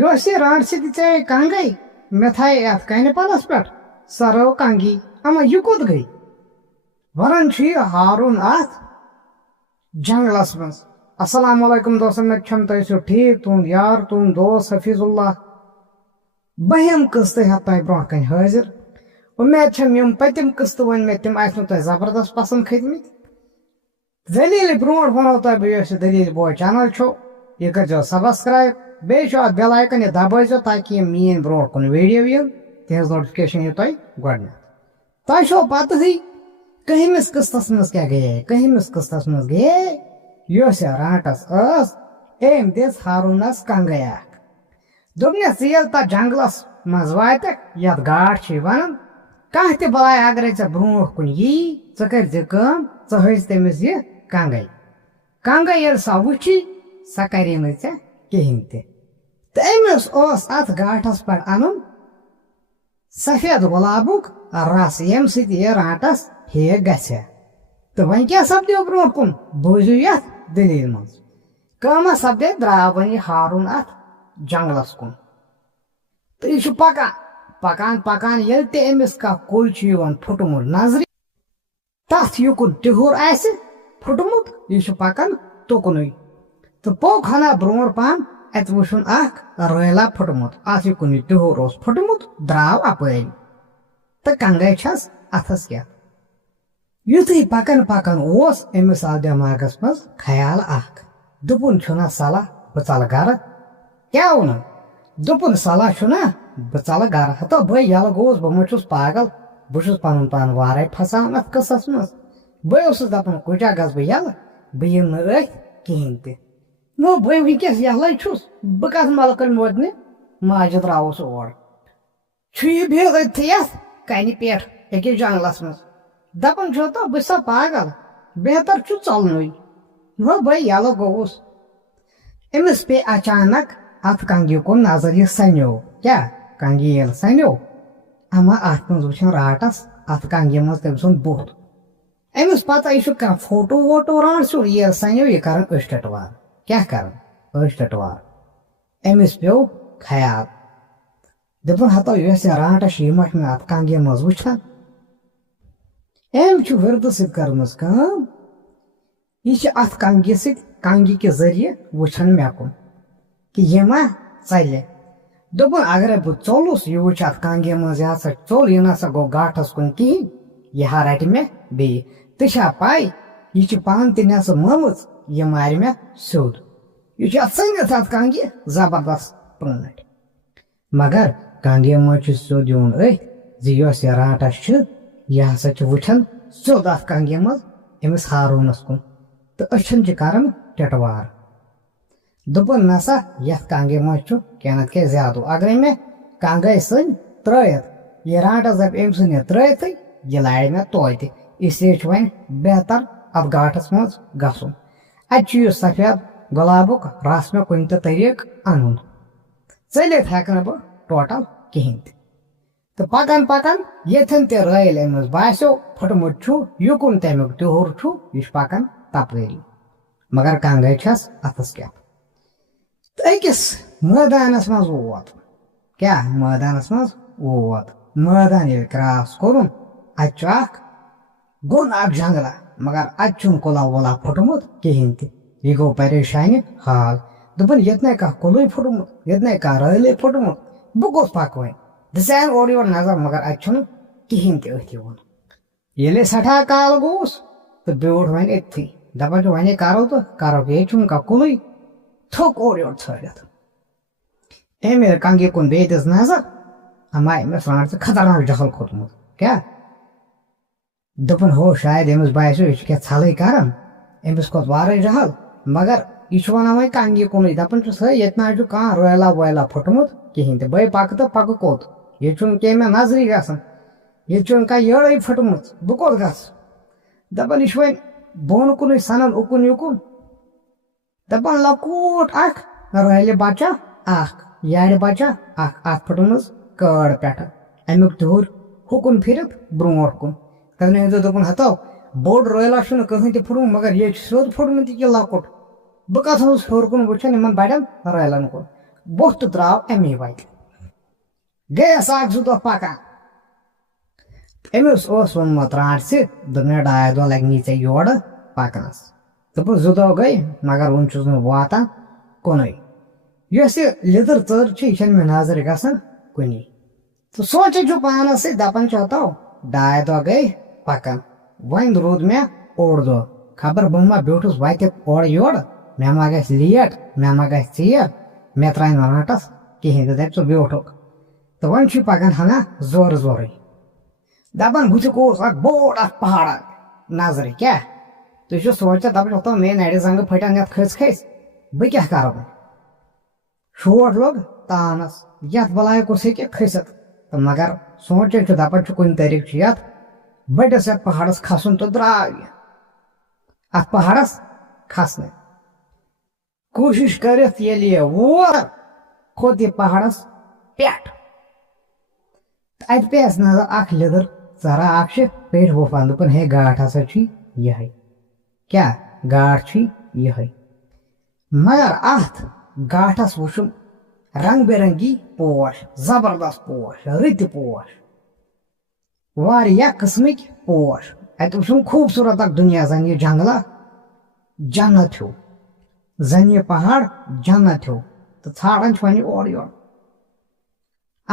یۄس یہِ رانٛٹھ سۭتۍ ژےٚ کنٛگَے مےٚ تھایے یَتھ کَنہِ پَلَس پٮ۪ٹھ سۄ رٲو کنٛگی اما یہِ کوٚت گٔے وَنان چھُ یہِ ہارُن اَتھ جنٛگلَس منٛز. السلام علیکم دوستن مےٚ چھَم تۄہہِ ٲسِو ٹھیٖک تُہُنٛد یار تُہُنٛد دوست حفیظ اللہ بٔہِم قٕسطہٕ ہٮ۪تھ تۄہہِ برونٛہہ کَنہِ حٲضِر. اُمید چھَم یِم پٔتِم قٕسطہٕ وۄنۍ مےٚ تِم آسنو تۄہہِ زبردست پسنٛد کھٔتۍمٕتۍ. دٔلیٖلہِ برونٛٹھ وَنو تۄہہِ بہٕ یۄس یہِ دٔلیٖل بوے چَنَل چھُ یہِ کٔرۍزیو سبسکرایب بیٚیہِ چھُ اَتھ بٮ۪ل آیکَن یہِ دبٲیزیو تاکہِ یِم میٛٲنۍ برونٛٹھ کُن ویٖڈیو یِن تِہٕنٛز نوٹِفِکیشن یی تۄہہِ گۄڈنٮ۪تھ. تۄہہِ چھو پَتہٕے کٔہِمِس قٕسطس منٛز کیٛاہ گٔیے کٔہِمِس قٕسطس منٛز گٔیے یۄس یہِ رانٛٹَس ٲس أمۍ دِژ ہارونَس کنٛگَے اکھ دوٚپنَس ژٕ ییٚلہِ تَتھ جنٛگلَس منٛز واتٮ۪کھ یَتھ گاٹھ چھِ وَنان کانٛہہ تہِ بلاے اگرے ژےٚ برونٛٹھ کُن یی ژٕ کٔرۍزِ کٲم ژٕ ہٲیزِ تٔمِس یہِ کنٛگَے کنٛگَے ییٚلہِ سۄ وٕچھی سۄ کَرے نہٕ ژےٚ کِہیٖنۍ تہِ تہٕ أمِس اوس اَتھ گاٹھَس پٮ۪ٹھ اَنُن سفید گۄلابُک رس ییٚمہِ سۭتۍ یہِ رانٛٹَس ٹھیٖک گژھِ ہا. تہٕ وۄنۍ کیٛاہ سپدیو برونٛٹھ کُن بوٗزِو یَتھ دٔلیٖل منٛز کٲمہ سپدے درٛاو وۄنۍ یہِ ہارُن اَتھ جنٛگلَس کُن تہٕ یہِ چھُ پَکان پَکان پَکان ییٚلہِ تہِ أمِس کانٛہہ کُل چھُ یِوان پھُٹمُت نظرِ تَتھ یُکُن ٹِہُر آسہِ پھُٹمُت یہِ چھُ پَکان تُکنُے تہٕ پوٚک ہنا برونٛٹھ پہن اَتہِ وٕچھُن اکھ رٲیلا پھُٹمُت اَتھ یُکُن یہِ ٹِہُر اوس پھُٹمُت درٛاو اَپٲرۍ تہٕ کنٛگَے چھَس اَتھَس کٮ۪تھ. یُتھُے پَکان پَکان اوس أمِس آو دٮ۪ماغَس منٛز خیال اکھ دوٚپُن چھُنہ صلح بہٕ ژَلہٕ گرٕ کیٛاہ ووٚنُن دوٚپُن صلح چھُنہ بہٕ ژَلہٕ گرٕ ہتو بٔے یَلہٕ گوٚوُس بہٕ ما چھُس پاگل بہٕ چھُس پَنُن پان وارَے پھسان اَتھ قٕصَس منٛز بٔے اوسُس دَپان کۭتیٛاہ گژھٕ بہٕ یَلہٕ بہٕ یِمہٕ نہٕ أتھۍ کِہیٖنۍ تہِ نو بٔے وٕنکٮ۪س یَلَے چھُس بہٕ کَتھ مَلکَن ووتنہِ ماجہِ درٛاوُس اور چھُ یہِ بِہِتھ أتھٕے یَتھ کَنہِ پٮ۪ٹھ أکِس جنٛگلَس منٛز دَپان چھُ تو بہٕ چھُسا پاگل بہتر چھُ ژَلنُے وۄنۍ بٔے یَلہٕ گوٚوُس. أمِس پیٚیہِ اچانک اَتھ کنٛگہِ کُن نظر یہِ سَنیو کیٛاہ کنٛگہِ ییٚلہِ سَنیو اما اَتھ منٛز وٕچھُن رانٛٹَس اَتھ کنٛگہِ منٛز تٔمۍ سُنٛد بُتھ أمِس پَتہ یہِ چھُ کانٛہہ فوٹوٗ ووٹوٗ رانٛٹھ سیوٚد ییٚلہِ سَنیو یہِ کَران أچھ ٹَٹوار کیٛاہ کَران أچھ ٹَٹوار. أمِس پیوٚو خیال دوٚپُن ہتو یۄس یہِ رانٛٹَس چھِ یہِ ما چھِ مےٚ اَتھ کنٛگہِ منٛز وٕچھان أمۍ چھُ ؤردٕ سۭتۍ کٔرمٕژ کٲم یہِ چھِ اَتھ کنٛگہِ سۭتۍ کنٛگہِ کہِ ذٔریعہٕ وٕچھان مےٚ کُن کہِ یہِ ما ژَلہِ دوٚپُن اگرے بہٕ ژوٚلُس یہِ وٕچھِ اَتھ کنٛگہِ منٛز یہِ ہسا ژوٚل یہِ نسا گوٚو گاٹھَس کُن کِہیٖنۍ یہِ ہا رَٹہِ مےٚ بیٚیہِ تہِ چھا پَے یہِ چھِ پانہٕ تہِ نٮ۪صٕف مٲمٕژ یہِ مارِ مےٚ سیوٚد یہِ چھُ اَتھ ژٔنِتھ اَتھ کنٛگہِ زبردست پٲٹھۍ مگر کنٛگہِ منٛز چھُ سیوٚد یِوان أتھۍ زِ یۄس یہِ رانٛٹَس چھِ یہِ ہسا چھِ وٕچھان سیوٚد اَتھ کنٛگہِ منٛز أمِس ہارونَس کُن تہٕ أچھَن چھِ کَران ٹِٹوار دوٚپُن نسا یَتھ کنٛگہِ منٛز چھُ کیٚنٛہہ نَتہٕ کیٚنٛہہ زیادٕ اگرے مےٚ کنٛگَے ژھٕنۍ ترٛٲیِتھ یہِ رانٛٹَس دَپہِ أمۍ ژھٕنۍ یہِ ترٛٲیتھٕے یہِ لارِ مےٚ توتہِ اِسلیے چھُ وۄنۍ بہتر اَتھ گاٹھَس منٛز گژھُن اَتہِ چھُ یہِ سفید گۄلابُک رس مےٚ کُنہِ تہِ طریٖقہٕ اَنُن ژٔلِتھ ہٮ۪کہٕ نہٕ بہٕ ٹوٹل کِہیٖنۍ تہِ تہٕ پَکان پَکان ییٚتھٮ۪ن تہِ رٲیِل أمِس باسیو پھُٹمُت چھُ یُکُن تَمیُک ٹِہُر چھُ یہِ چھُ پَکان تَپٲری مگر کنٛگَے چھَس اَتھَس کٮ۪تھ تہٕ أکِس مٲدانَس منٛز ووت کیٛاہ مٲدانَس منٛز ووت مٲدان ییٚلہِ کرٛاس کوٚرُن اَتہِ چھُ اکھ گوٚن اکھ جنٛگلا مگر اَتہِ چھُنہٕ کُلا وُلا پھُٹمُت کِہیٖنۍ تہِ یہِ گوٚو پریشانہِ حال دوٚپُن ییٚتہِ کانٛہہ کُلُے پھُٹمُت ییٚتہِ کانٛہہ رٲیلٕے پھُٹمُت بہٕ کوٚت پَکہٕ وۄنۍ دِژایَن اورٕ یورٕ نظر مگر اَتہِ چھُنہٕ کِہیٖنۍ تہِ أتھۍ یِوان ییٚلہِ سٮ۪ٹھاہ کال گوٚوُس تہٕ بیوٗٹھ وۄنۍ أتتھٕے دَپان چھُ وۄنۍ کَرو تہٕ کَرو ییٚتہِ چھُنہٕ کانٛہہ کُلُے تھوٚک اورٕ یورٕ ژھٲرِتھ أمۍ ییٚلہِ کنٛگہِ کُن بیٚیہِ دِژ نظر اما أمِس رانٛٹھ خطرناک جہل کھوٚتمُت کیٛاہ دوٚپُن ہو شاید أمِس باسیو یہِ چھُ کینٛہہ ژھلٕے کران أمِس کھوٚت وارَے جہل مگر یہِ چھُ وَنان وۄنۍ کنٛگہِ کُنُے دَپان چھُس ہے ییٚتہِ نہ چھُ کانٛہہ رٲیلا وٲیلا پھُٹمُت کِہیٖنۍ تہِ بٔے پَکہٕ تہٕ پَکہٕ کوٚت ییٚتہِ چھُنہٕ کینٛہہ مےٚ نظرٕے گژھان ییٚتہِ چھُنہٕ کانٛہہ یٔڑٕے پھٕٹمٕژ بہٕ کوٚت گژھٕ دَپان یہِ چھُ وۄنۍ بۄن کُنُے سَنان اُکُن یُکُن دَپان لۄکوٗٹ اکھ رٲلہِ بَچا اکھ یارِ بَچا اکھ اَتھ پھٕٹمٕژ کٲڑ پٮ۪ٹھٕ اَمیُک ٹِہُر ہُکُن پھِرِتھ برونٛٹھ کُن تٔمۍ دوٚپُن ہتو بوٚڑ رٲیلا چھُنہٕ کٕہٕنۍ تہِ پھُٹمُت مگر ییٚتہِ چھُ سیوٚد پھُٹمُت یہِ لۄکُٹ بہٕ کَتھ اوسُس ہیوٚر کُن وٕچھان یِمن بَڑٮ۪ن رٲیلَن کُن بوٚٹھ تہٕ درٛاو اَمی وَتہِ گٔیَس اَکھ زٕ دۄہ پَکان أمِس اوس ووٚنمُت رانٛٹھسہِ دوٚپ مےٚ 2 دۄہ لَگنی ژےٚ یورٕ پَکنَس دوٚپُس 2 دۄہ گٔے مگر وُنہِ چھُس نہٕ واتان کُنُے یۄس یہِ لیٚدٕر ژٔر چھِ یہِ چھَنہٕ مےٚ نظرِ گژھان کُنی تہٕ سونٛچان چھُ پانَس سۭتۍ دَپان چھُ ہتو 2 دۄہ گٔے پَکان وۄنۍ روٗد مےٚ 4 دۄہ خبر بہٕ ما بیوٗٹھُس وَتہِ اورٕ یورٕ مےٚ ما گژھِ لیٹ مےٚ ما گژھِ ژیر مےٚ ترٛایہِ نہٕ رانٛٹَس کِہیٖنۍ تہٕ دَپہِ ژٕ بیوٗٹھُکھ تہٕ وۄنۍ چھُ پَکان ہنا زورٕ زورٕے دَپان بٕتھِ اوس اکھ بوٚڑ اکھ پہاڑا نظرِ کیٛاہ تُہۍ چھِو سونٛچان دَپان ہتو مے نَرِ زنٛگہٕ پھٔٹن یَتھ کھٔسۍ بہٕ کیٛاہ کَرٕ وۄنۍ شوٹ لوٚگ تانَس یَتھ بَلاے کُس ہیٚکہِ کھٔسِتھ تہٕ مگر سونٛچان چھُ دَپان چھُ کُنہِ طریٖقہٕ چھُ یَتھ بٔڑِس یَتھ پہاڑَس کھسُن تہٕ درٛاو یہِ اَتھ پہاڑَس کھسنہٕ کوٗشِش کٔرِتھ ییٚلہِ یہِ ووت کھوٚت یہِ پہاڑَس پٮ۪ٹھ تہٕ اَتہِ پیٚیَس نظر اکھ لیٚدٕر ژَرا اکھ چھِ پیٚٹھۍ وۄپھان دوٚپُن ہے گاٹھ ہسا چھُے یِہے کیٛاہ گاٹھ چھُے یِہے مگر اَتھ گاٹھَس وٕچھُم رنٛگ بِرنٛگی پوش زبردست پوش رٕتۍ پوش واریاہ قٕسمٕکۍ پوش اَتہِ وٕچھُم خوٗبصوٗرت اکھ دُنیا زَن یہِ جنٛگلا جنت ہیوٗ زَن یہِ پہاڑ جنت ہیوٗ تہٕ ژھانٛڈان چھُ وۄنۍ اورٕ یورٕ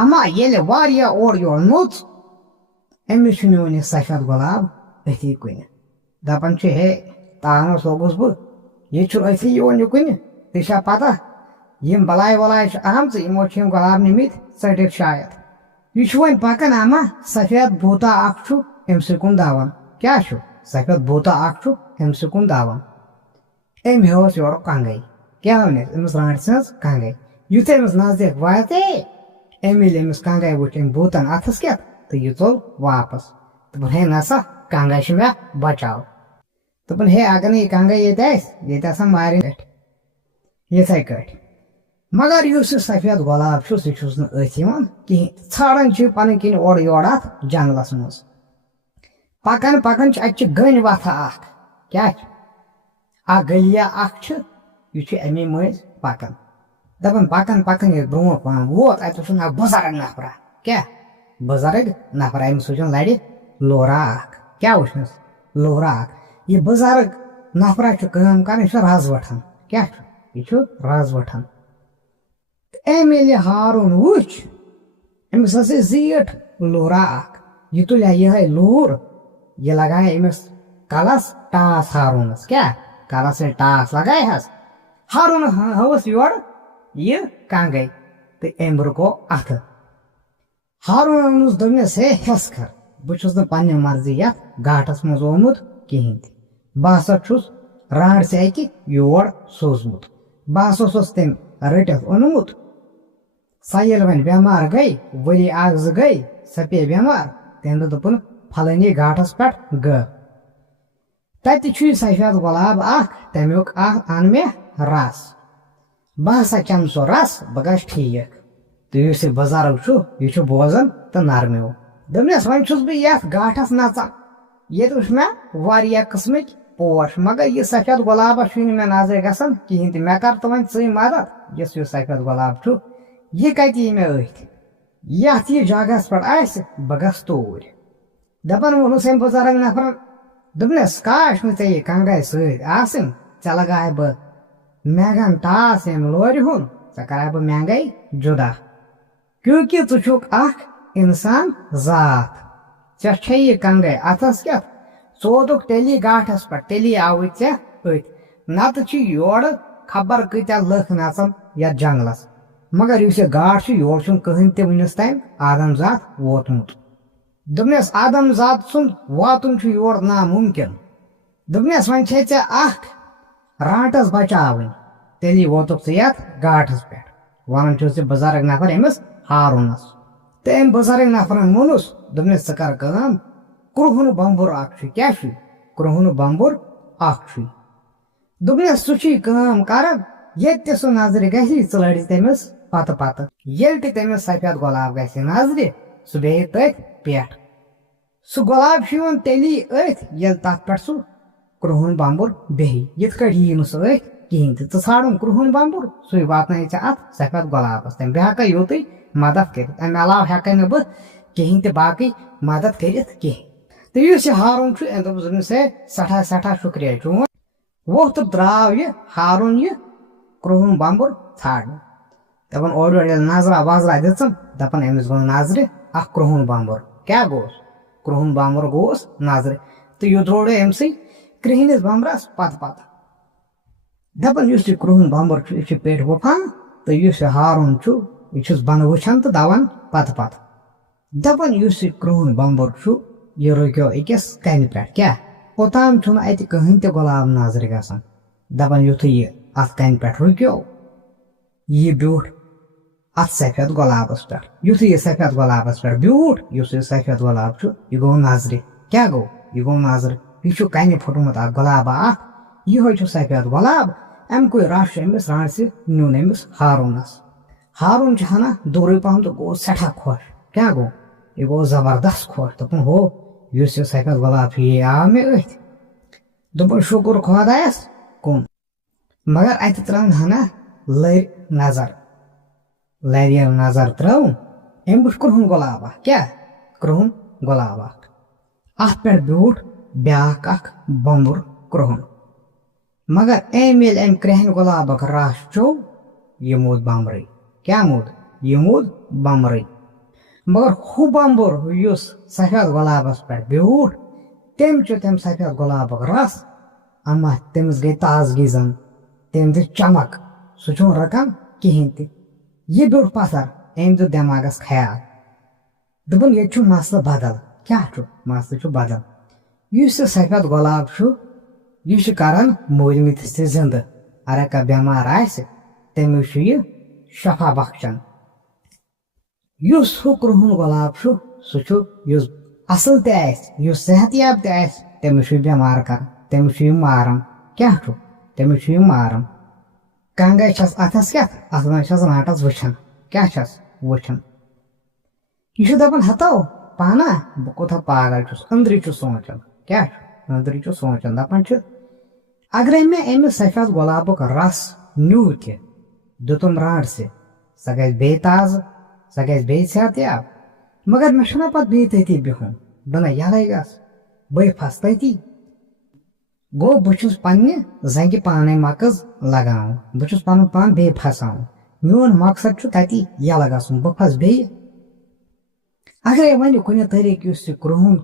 اما ییٚلہِ واریاہ اورٕ یورٕ نوٚژ أمِس چھُ نیوٗن یہِ سفید گۄلاب أتھی کُنہِ دَپان چھُ ہے تانَس لوٚگُس بہٕ یہِ چھُ أتھی یِوان یُکُنہِ ژےٚ چھا پتہ یِم بلاے ولاے چھِ آمژٕ یِمو چھِ یِم گۄلاب نِمٕتۍ ژٔٹِتھ شاید یہِ چھُ وۄنۍ پَکان اما سفید بوٗتا اکھ چھُ أمسٕے کُن دَوان کیٛاہ چھُ سفید بوٗتا اکھ چھُ أمسٕے کُن دَوان أمۍ ہیوٚس یورُک کنٛگَے کیٛاہ وَنٮ۪س أمِس رانٛٹھِ سٕنٛز کنٛگَے یُتھُے أمِس نزدیٖک واتے أمۍ ییٚلہِ أمِس کنٛگَے وٕچھ أمۍ بوٗتَن اَتھَس کٮ۪تھ تہٕ یہِ ژوٚل واپس دوٚپُن ہے نسا کنٛگَے چھِ مےٚ بچاو دوٚپُن ہے اگر نہٕ یہِ کنٛگَے ییٚتہِ آسہِ ییٚتہِ آسان مارٮ۪ن یِتھَے کٲٹھۍ مگر یُس یہِ سفید گۄلاب چھُس یہِ چھُس نہٕ أتھۍ یِوان کِہیٖنۍ ژھانٛڈان چھُ یہِ پنٕنۍ کِنۍ اورٕ یورٕ اَتھ جنٛگلس منٛز پکان پکان چھِ اَتہِ چھِ گٔنۍ وَتھا اکھ کیٛاہ چھِ اکھ گٔلیا اکھ چھِ یہِ چھُ اَمی مٔنٛزۍ پکان دَپان پکان پکان ییٚلہِ برٛونٛٹھ پہن ووت اَتہِ وٕچھُن اکھ بُزرگ نفرا کیٛاہ بُزرگ نفرا أمِس وٕچھُن لرِ لورا اکھ کیٛاہ وٕچھنَس لورا اکھ یہِ بُزرگ نفرا چھُ کٲم کران یہِ چھُ رز وٹھان کیٛاہ چھُ یہِ چھُ رز وٹھان أمۍ ییٚلہِ ہارُن وٕچھ أمِس ٲسٕے زیٖٹھ لورا اکھ یہِ تُلہِ یِہے لوٗر یہِ لگایہِ أمِس کلس ٹاس ہارونس کیٛاہ کلس ییٚلہِ ٹاس لگایہِ حظ ہارون ہٲوٕس یورٕ یہِ کنٛگَے تہٕ أمۍ رُکو اَتھٕ ہارونن اوس دوٚپنس ہے ہٮ۪س کر بہٕ چھُس نہٕ پننہِ مرضی یتھ گاٹھس منٛز آمُت کِہینۍ تہِ بہٕ ہسا چھُس رانٛٹھسہِ اکہِ یور سوٗزمُت بہٕ ہسا اوسُس تٔمۍ رٔٹِتھ اوٚنمُت سۄ ییٚلہِ وۄنۍ بٮ۪مار گٔے ؤری 1-2 گٔے سۄ پیٚیہِ بٮ۪مار تٔمۍ دوٚپ دوٚپُن پھلٲنی گاٹھس پٮ۪ٹھ گٔ تتہِ چھُ یہِ سفید گۄلاب اکھ تمیُک اکھ اَن مےٚ رس بہٕ ہسا چٮ۪مہٕ سُہ رس بہٕ گژھٕ ٹھیٖک تہٕ یُس یہِ بُزرگ چھُ یہِ چھُ بوزان تہٕ نرمیو دوٚپنس وۄنۍ چھُس بہٕ یتھ گاٹھس نژان ییٚتہِ وٕچھ مےٚ واریاہ قٕسمٕکۍ پوش مگر یہِ سفید گۄلابا چھُنہٕ مےٚ نظرِ گژھان کِہینۍ تہِ مےٚ کر تہٕ وۄنۍ ژٕے مدد یُس یہِ سفید گۄلاب چھُ یہِ کتہِ یی مےٚ أتھۍ یتھ یہِ جگہس پٮ۪ٹھ آسہِ بہٕ گژھٕ توٗرۍ دپان ووٚنُس أمۍ بُزرگ نفرن دوٚپنس کاش نہٕ ژےٚ یہِ کنٛگَے سۭتۍ آسٕنۍ ژےٚ لگایہِ بہٕ مٮ۪نٛگن ٹاس ییٚمہِ لورِ ہُنٛد ژےٚ کرہا بہٕ مٮ۪نٛگَے جُدا کیونکہِ ژٕ چھُکھ اکھ انسان ذات ژےٚ چھے یہِ کنٛگَے اَتھس کٮ۪تھ ژٕ ووتُکھ تیٚلی گاٹھس پٮ۪ٹھ تیٚلی آوٕے ژےٚ أتھۍ نتہٕ چھِ یورٕ خبر کۭتیاہ لٕکھ نژان یتھ جنٛگلس مگر یُس یہِ گاٹھ چھُ یور چھُنہٕ کٕہٕنۍ تہِ وُنِس تام آدم زات ووتمُت دوٚپنس آدم زات سُنٛد واتُن چھُ یور نامُمکِن دوٚپنس وۄنۍ چھے ژےٚ اکھ رانٛٹس بچاوٕنۍ تیٚلی ووتُکھ ژٕ یتھ گاٹھس پٮ۪ٹھ ونان چھُس یہِ بُزرگ نفر أمِس ہارونس تہٕ أمۍ بُزرگ نفرن ووٚنُس دوٚپنس ژٕ کر کٲم کرٛہُن بمبُر اکھ چھُ کیٛاہ چھُ کرٛہُن بمبُر اکھ چھُے دوٚپنس سُہ چھُے کٲم کران ییٚتہِ تہِ سُہ نظرِ گژھِ ژٕ لٲڑِس تٔمِس پتہٕ پتہٕ ییٚلہِ تہِ تٔمِس سفید گۄلاب گژھِ نظرِ سُہ بیٚہہِ تٔتھۍ پٮ۪ٹھ سُہ گۄلاب چھُ یِوان تیٚلی أتھۍ ییٚلہِ تتھ پٮ۪ٹھ سُہ کرٛہُن بمبُر بیٚہہِ یِتھ کٲٹھۍ یی نہٕ سُہ أتھۍ کہین تہ ژھانڈُن کرٛہُن بمبُر سُے واتنٲیِتھ ژےٚ اتھ سفید گۄلابس تام بہٕ ہٮ۪کے یوتُے مدد کٔرِتھ امہِ علاوٕ ہٮ۪کے نہٕ بہٕ کہین تہِ باقٕے مدد کٔرِتھ کینٛہہ تہٕ یُس یہِ ہارُن چھُ أمۍ دوٚپُس دوٚپمس ہے سٮ۪ٹھاہ سٮ۪ٹھاہ شُکریہ چون ووٚتھ تہٕ درٛاو یہِ ہارُن یہِ کرٛہُن بمبُر ژھانڈنہِ دپان اورٕ یورٕ ییٚلہِ نظرا وظرا دِژٕم دپان أمِس گوٚو نظرِ اکھ کرٛہُن بمبُر کیٛاہ گوٚوس کرٛہُن بمبُر گوٚوس نظرِ تہٕ یہِ دورو أمسٕے کرٛہنِس بمبرس پتہٕ پتہٕ دپان یُس یہِ کرٛہُن بمبُر چھُ یہِ چھُ پیٚٹھۍ وُپھان تہٕ یُس یہِ ہارُن چھُ یہِ چھُس بۄنہٕ وٕچھان تہٕ دون پتہٕ پتہٕ دپان یُس یہِ کرٛہُن بمبُر چھُ یہِ رُکیو أکِس کنہِ پٮ۪ٹھ کیٛاہ اوٚتام چھُنہٕ اَتہِ کٕہٕنۍ تہِ گۄلاب نظرِ گژھان دپان یُتھُے یہِ اتھ کنہِ پٮ۪ٹھ رُکیو یہِ بیوٗٹھ اتھ سفید گۄلابس پٮ۪ٹھ یُتھُے یہِ سفید گۄلابس پٮ۪ٹھ بیوٗٹھ یُس یہِ سفید گۄلاب چھُ یہِ گوٚو نظرِ کیٛاہ گوٚو یہِ گوٚو نظرِ یہِ چھُ کنہِ پھُٹمُت اکھ گۄلابا اکھ یِہوے چھُ سفید گۄلاب اَمکُے رس چھُ أمِس رانٛڈسہِ نیُن أمِس ہارونس ہارُن چھُ ہنا دوٗرٕے پہم تہٕ گوٚو سٮ۪ٹھاہ خۄش کیٛاہ گوٚو یہِ گوٚو زبردست خۄش دوٚپُن ہو یُس یہِ سفید گۄلاب چھُ یہِ آو مےٚ أتھۍ دوٚپُن شُکر خۄدایس کُن مگر اتہِ ترٲوٕن ہنا لٔرۍ نظر لرِ ییٚلہِ نظر ترٲوٕن أمۍ وٕچھ کرٛہُن گۄلاب اکھ کیٛاہ کرٛہُن گۄلاب اکھ اتھ پٮ۪ٹھ بیوٗٹھ بیٛاکھ اکھ بمبُر کرٛہُن مگر أمۍ ییٚلہِ أمۍ کرٛہنہِ گۄلابُک رس چوٚو یہِ موٗد بمبرٕے کیٛاہ موٗد یہِ موٗد بمبرٕے مگر ہُہ بمبُر یُس سفید گۄلابس پٮ۪ٹھ بیوٗٹھ تٔمۍ چوٚو تمہِ سفید گۄلابُک رس اما تٔمِس گٔے تازگی زن تٔمۍ دِژ چمک سُہ چھُنہٕ رکان کہیٖنۍ تہِ یہِ بیوٗٹھ پتھر أمۍ دیُت دٮ۪ماغس خیال دوٚپُن ییٚتہِ چھُ مسلہٕ بدل کیٛاہ چھُ مسلہٕ چھُ بدل یُس یہِ سفید گۄلاب چھُ یہِ چھُ کران موٗدمٕتِس تہِ زنٛدٕ اگر کانٛہہ بٮ۪مار آسہِ تٔمِس چھُ یہِ شفا بخشان یُس ہُہ کرٛہُن گۄلاب چھُ سُہ چھُ یُس اصل تہِ آسہِ یُس صحت یاب تہِ آسہِ تٔمِس چھُ یہِ بٮ۪مار کران تٔمِس چھُ یہِ ماران کیٛاہ چھُ تٔمِس چھُ یہِ ماران کنگے چھس اتھس کٮ۪تھ اتھ منٛز چھس رانٛٹس وٕچھان کیٛاہ چھس وٕچھان یہِ چھُ دپان ہتو پانا بہٕ کوٗتاہ پاگل چھُس أنٛدری چھُ سونٛچان کیٛاہ چھُ أنٛدری چھُ سونٛچان دپان چھُ اگرے مےٚ أمِس سفید گۄلابُک رس نیوٗ تہِ دیُتُم رانٛڈسہِ سۄ گژھِ بیٚیہِ تازٕ سۄ گژھِ بیٚیہِ صحت یاب مگر مےٚ چھُنہ پتہٕ بیٚیہِ تٔتی بِہُن بہٕ نہ یلے گژھ بٔے پھس تٔتی گوٚو بہٕ چھُس پننہِ زنگہِ پانے مکٕز لگاوُن بہٕ چھُس پنُن پان بیٚیہِ پھساوُن میون مقصد چھُ تتی یلہٕ گژھُن بہٕ پھس بیٚیہِ اگرے وۄنۍ کُنہِ طریٖقہٕ یُس یہِ کرٛہُن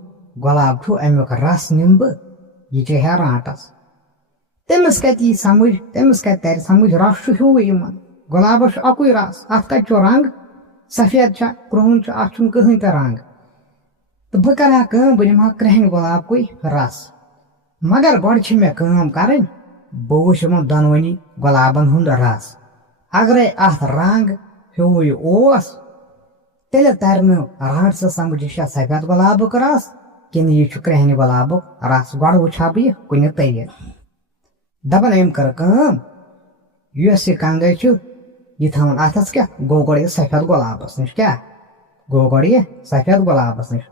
گۄلاب چھُ امیُک رس نِمہٕ بہٕ یہِ چھِ ہے رانٛٹس تٔمِس کتہِ یی سمجھ تٔمِس کتہِ ترِ سمجھ رس چھُ ہیوٗے یِمن گۄلابس چھُ اکُے رس اتھ کتہِ چھُ رنٛگ سفید چھا کرٛہُن چھُ اتھ چھُنہٕ کٕہٕنۍ تہِ رنٛگ تہٕ بہٕ کرٕ ہا کٲم بہٕ نِمہٕ ہا کرٛہنہِ گۄلابکُے رس مگر گۄڈٕ چھِ مےٚ کٲم کرٕنۍ بہٕ وٕچھِ یِمن دۄنوٕنی گۄلابن ہُنٛد رس اگرے اتھ رنٛگ ہیوٗے اوس تیٚلہِ ترِ نہٕ رانٛٹسہٕ سمجھ یہِ چھا سفید گۄلابُک رس کِنہٕ یہِ چھُ کرٛہنہِ گۄلابُک رس گۄڈٕ وٕچھِ ہا بہٕ یہِ کُنہِ طریٖقہٕ دپان أمۍ کٔر کٲم یۄس یہِ کنگے چھُ یہِ تھاوُن اتھس کٮ۪تھ گوٚو گۄڈٕ یہِ سفید گۄلابس نِش کیٛاہ گوٚو گۄڈٕ یہِ سفید گۄلابس نِش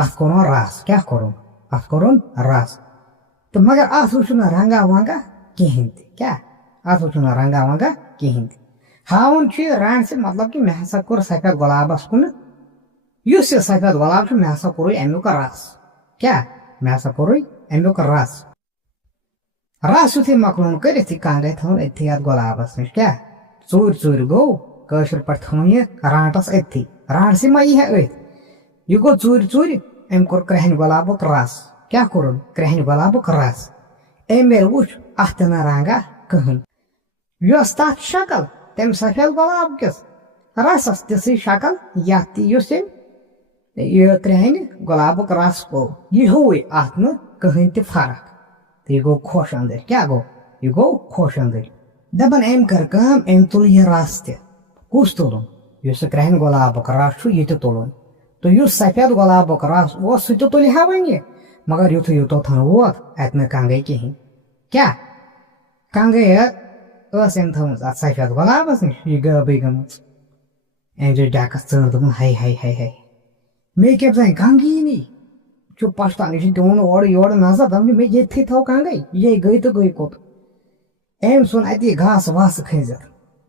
اتھ کوٚرُن رس کیٛاہ کوٚرُن اتھ کوٚرُن رس تہٕ مگر اتھ وٕچھُن نہٕ رنگا ونگا کہیٖنۍ تہِ کیٛاہ اتھ وٕچھُن نہٕ رنگا ونگا کہیٖنۍ تہِ ہاوُن چھُ یہِ رانٛڈسہِ مطلب کہِ مےٚ ہسا کوٚر سفید گۄلابس کُنہٕ یُس یہِ سفید گۄلاب چھُ مےٚ ہسا کوٚرُے امیُک رس کیٛاہ مےٚ ہسا کوٚرُے امیُک رس رس یُتھُے مۄکلوُن کٔرِتھ یہِ کنگے تھٲوٕن أتھی یتھ گۄلابس نِش کیٛاہ ژوٗرِ ژوٗرِ گوٚو کٲشِر پٲٹھۍ تھٲوٕن یہِ رانٛٹس أتھی رانٛڈسٕے ما یی ہے أتھۍ یہِ گوٚو ژوٗرِ ژوٗرِ أمۍ کوٚر کرٛہنہِ گۄلابُک رس کیٛاہ کوٚرُن کرٛہنہِ گۄلابُک رس أمۍ ییٚلہِ وٕچھ اتھ تہِ نہٕ رنگا کٕہٕنۍ یۄس تتھ شکل تمہِ سفید گۄلاب کِس رسس تِژھٕے شکل یتھ تہِ یُس أمۍ یہِ کرٛہنہِ گۄلابُک رس گوٚو یہِ ہیوٗے اتھ نہٕ کٕہٕنۍ تہِ فرق تہٕ یہِ گوٚو خۄش أنٛدٕرۍ کیٛاہ گوٚو یہِ گوٚو خۄش أنٛدٕرۍ دپان أمۍ کٔر کٲم أمۍ تُل یہِ رس تہِ کُس تُلُن یُس یہِ کرٛہنہِ گۄلابُک رس چھُ یہِ تہِ تُلُن تہٕ یُس سفید گۄلابُک رس اوس سُہ تہِ تُلہِ ہا وۄنۍ یہِ مگر یُتھُے یہِ توٚتھن ووت اتہِ نہٕ کنگے کِہیٖنۍ کیٛاہ کنگے ٲس أمۍ تھٲومٕژ اتھ سفید گۄلابس نِش یہِ غٲبٕے گٔمٕژ أمۍ دِژ ڈیکس ژٲر دوٚپُن ہاے ہاے ہاے ہاے مےٚ کیٛاہ زن کنگی نی چھُ پشتان یہِ چھُ دِوان اورٕ یورٕ نظر دپان مےٚ ییٚتھٕے تھٲو کنگے یے گٔے تہٕ گٔے کوٚت أمۍ ژھُن اَتی گاسہٕ واسہٕ کھٔنِتھ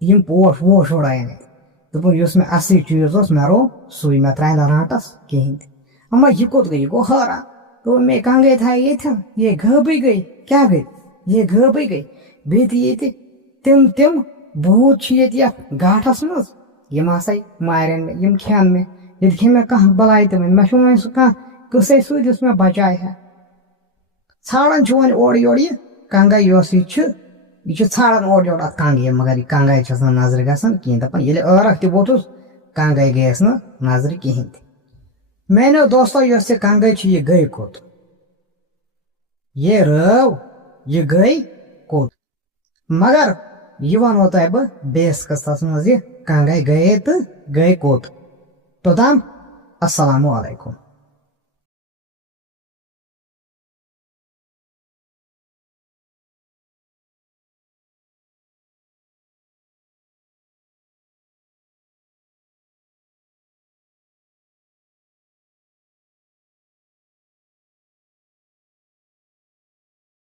یِم پوش ووش وُڑایَن اَتہِ دوٚپُن یُس مےٚ اَصلی چیٖز اوس مےٚ روو سُے مےٚ ترٛایہِ نہٕ رانٛٹَس کِہیٖنۍ تہِ اما یہِ کوٚت گٔے یہِ گوٚو حٲران دوٚپُن مے کنٛگَے تھایے ییٚتھٮ۪ن یے غٲبٕے گٔے کیٛاہ گٔے یے غٲبٕے گٔے بیٚیہِ تہِ ییٚتہِ تِم بھوٗت چھِ ییٚتہِ یَتھ گاٹھَس منٛز یِم ہسا مارن مےٚ یِم کھٮ۪ن مےٚ ییٚتہِ کھے مےٚ کانٛہہ بَلاے تہِ وۄنۍ مےٚ چھُ وۄنۍ سُہ کانٛہہ قٕصَے سۭتۍ یُس مےٚ بچایہِ ہا ژھانڈان چھُ وۄنۍ اورٕ یورٕ یہِ کنٛگَے یۄس یہِ چھِ یہ ژھانڈان اورٕ یورٕ اَتھ کنٛگہِ مگر یہِ کنٛگَے چھَس نہٕ نظرِ گژھان کِہیٖنۍ دَپان ییٚلہِ ٲرَکھ تہِ ووٚتھُس کنٛگَے گٔیَس نہٕ نظرِ کِہیٖنۍ تہِ میٛانیو دوستو یۄس یہِ کنٛگَے چھِ یہِ گٔے کوٚت یے رٲو یہِ گٔے کوٚت مگر یہِ وَنو تۄہہِ بہٕ بیٚیِس قٕصَس منٛز یہِ کنٛگَے گٔیے تہٕ گٔے کوٚت توٚتام السلام علیکُم